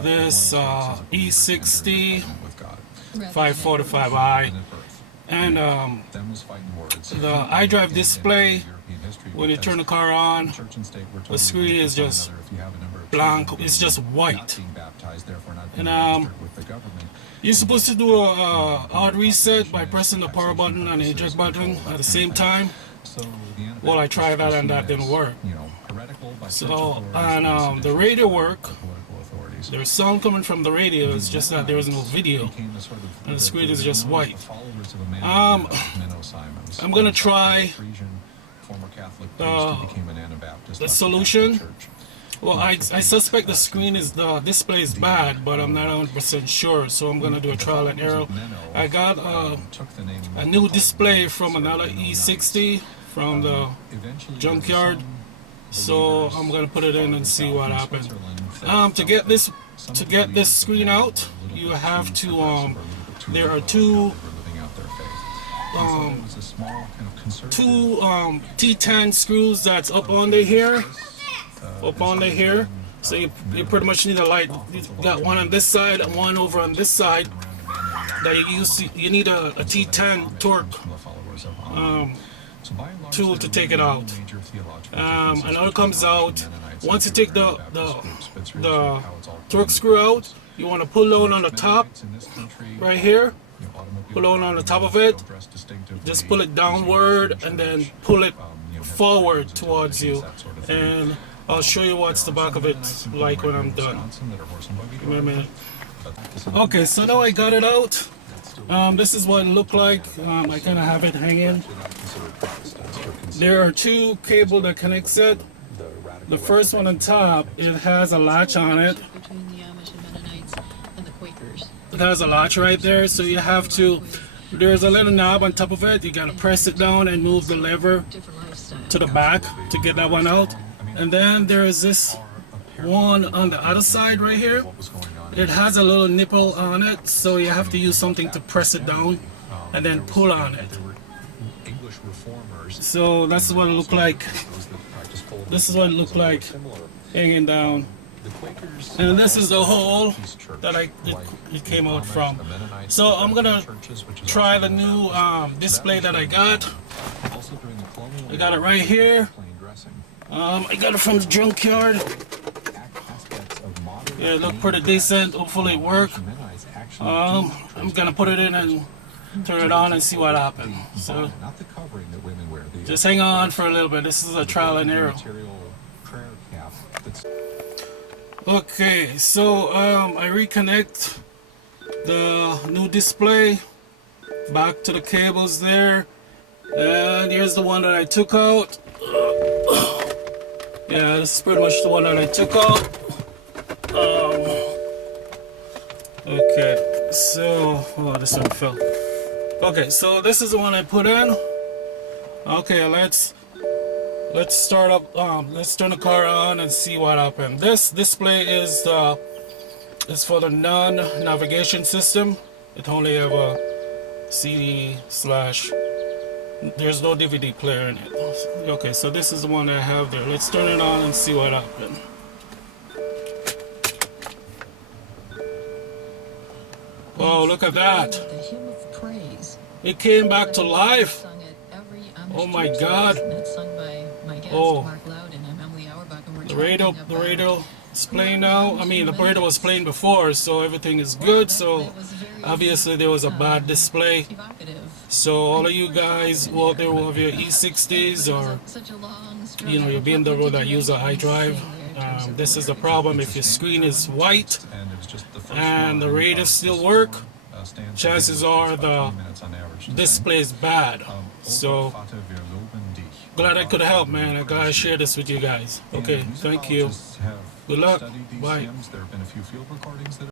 this E60 545i, and the iDRIVE display. When you turn the car on, the screen is just blank, it's just white. And you're supposed to do a hard reset by pressing the power button and the eject button at the same time. Well, I tried that and that didn't work. So, and the radio work, there's sound coming from the radio, it's just that there is no video and the screen is just white. I'm gonna try the solution. Well, I suspect the screen is, the display is bad, but I'm not 100% sure, so I'm gonna do a trial and error. I got a new display from another E60 from the junkyard, so I'm gonna put it in and see what happens. To get this screen out, you have to there are two T10 screws that's up under here, so you pretty much need a light. You got one on this side and one over on this side that you need a T10 torque tool to take it out. And it comes out once you take the torque screw out. You want to pull down on the top right here, pull down on the top of it, just pull it downward and then pull it forward towards you, and I'll show you what's the back of it like when I'm done. Give me a minute. Okay, so now I got it out. This is what it looked like. I kind of have it hanging. There are two cables that connects it. The first one on top, it has a latch on it. It has a latch right there, so you have to, there's a little knob on top of it. You gotta press it down and move the lever to the back to get that one out. And then there is this one on the other side right here. It has a little nipple on it, so you have to use something to press it down and then pull on it. So that's what it looked like. This is what it looked like hanging down. And this is the hole that it came out from. So I'm gonna try the new display that I got. I got it right here. I got it from the junkyard. Yeah, it looked pretty decent. Hopefully it worked. I'm gonna put it in and turn it on and see what happens. So just hang on for a little bit. This is a trial and error. Okay, so I reconnect the new display back to the cables there, and here's the one that I took out. Yeah, this is pretty much the one that I took out. Okay, so this one fell. Okay, so this is the one I put in. Okay, let's start up. Let's turn the car on and see what happens. This display is for the non-navigation system. It only have a CD/. There's no DVD player in it. Okay, so this is the one I have there. Let's turn it on and see what happens. Oh, look at that! It came back to life. Oh my God! Oh, the radio is playing now. I mean, the radio was playing before, so everything is good. So obviously there was a bad display. So all of you guys who out there who have your E60s, or your BMW that use an iDrive, this is the problem. If your screen is white and the radio still work, chances are the display is bad. So glad I could help, man. I gotta share this with you guys. Okay, thank you. Good luck. Bye.